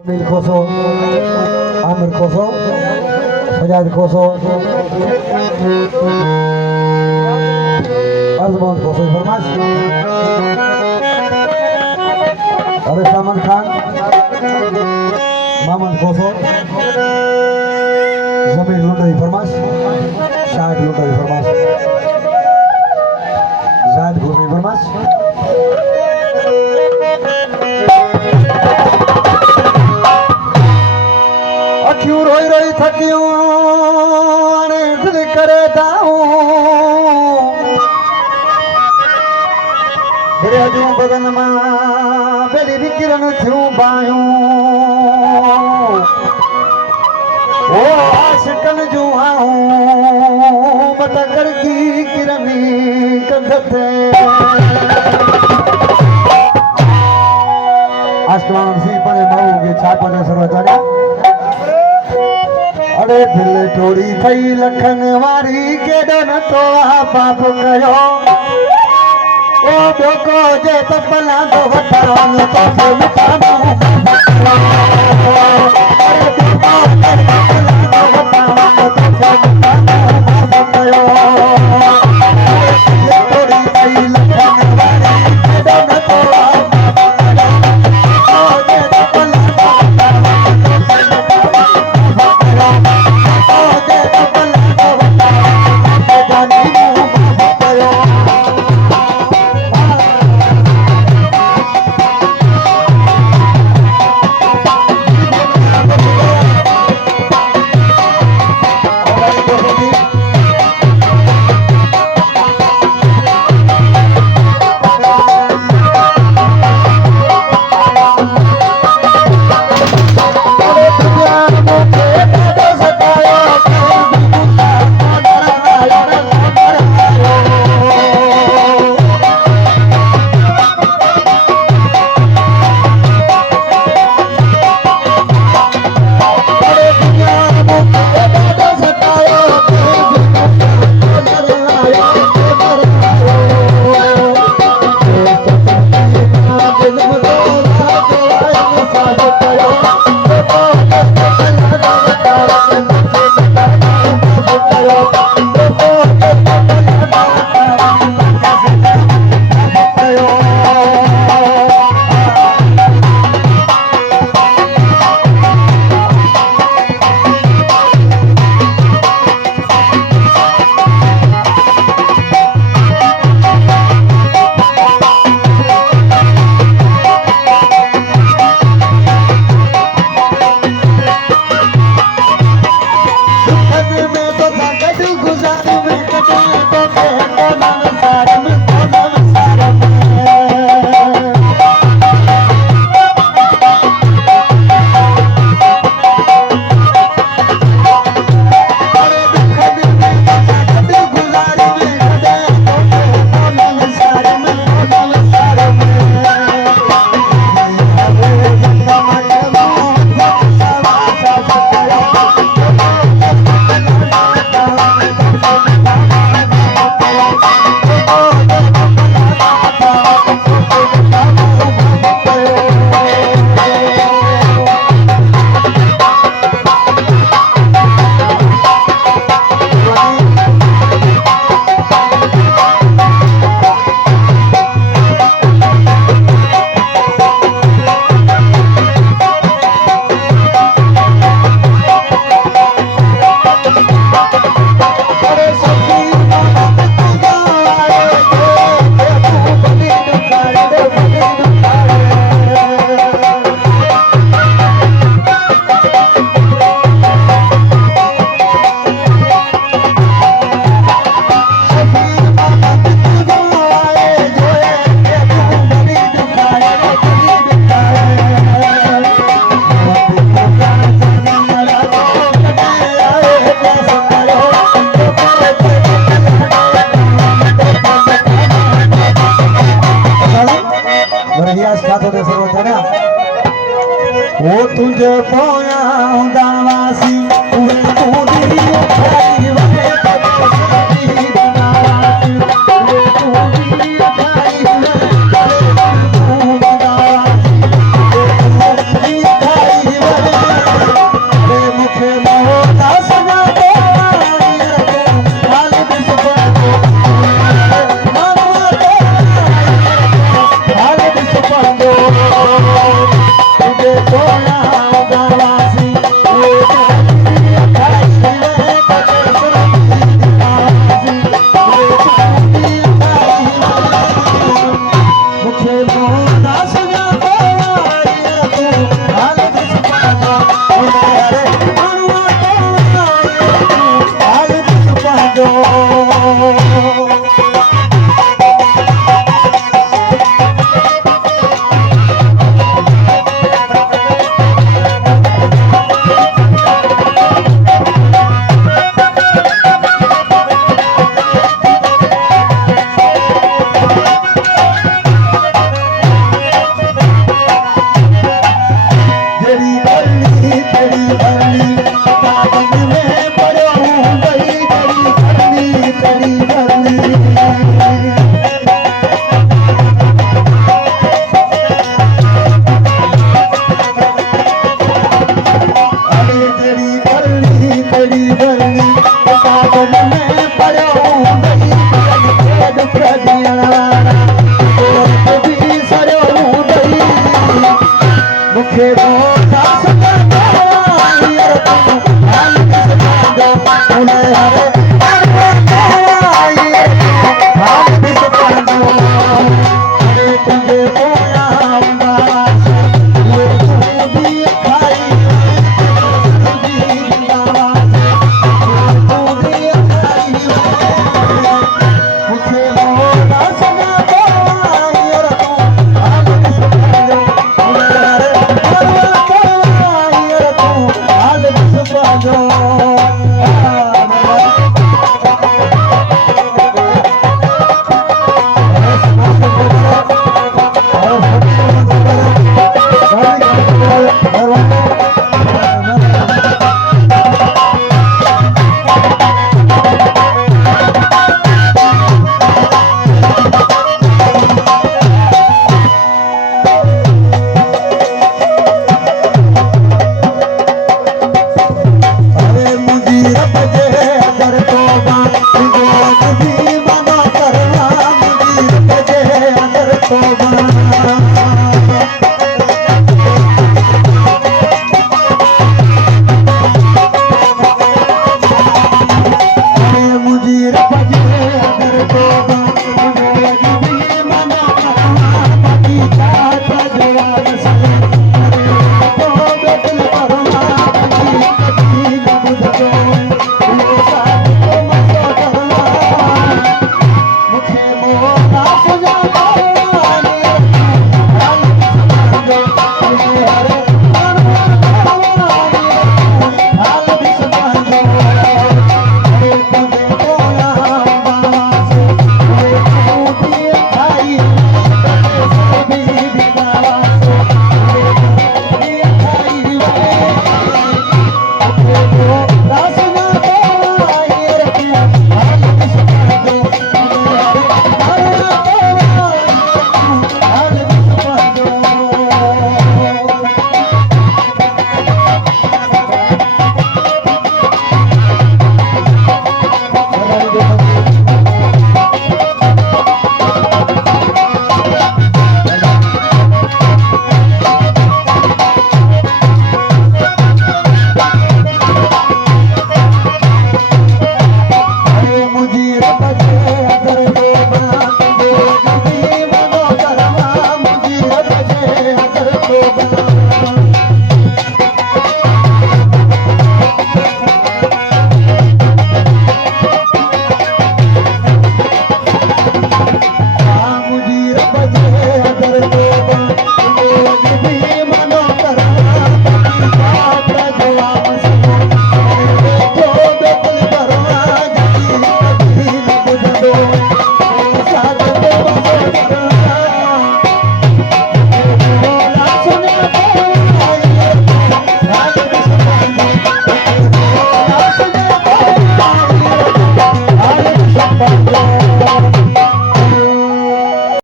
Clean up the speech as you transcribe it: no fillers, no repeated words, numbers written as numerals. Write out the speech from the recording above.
Emil Koso, Amir Koso, Sajad Koso, Azman Koso Farmas, Arif Aman Khan, Maman Koso, Zamir Lundai Farmas, Shahid Lundai Farmas, Zahid Koso Farmas. क्यों रोई रोई थकियों दिल करे दाऊं मेरे जो बदन में बेली भी किरण थ्यूं बायूं ओ आशिकन जो आऊं बता कर की किरनी कंधते आसमान सी पने माऊ के छापने सर्वजाना अरे दिल टोड़ी थई लखन वारी केडो न तो बाप कयो ओ दोको जे तपला दो वटान तो से मिटानो अरे दोको जे तपला दो वटान तो से मिटानो कयो दिल टोड़ी थई लखन वारी केडो न तो वो तुझे पोया दावासी उहे तूड़ी उठाई वे तूड़ी दावासी उहे तूड़ी उठाई वे तूड़ी दावासी उहे तूड़ी उठाई Bye.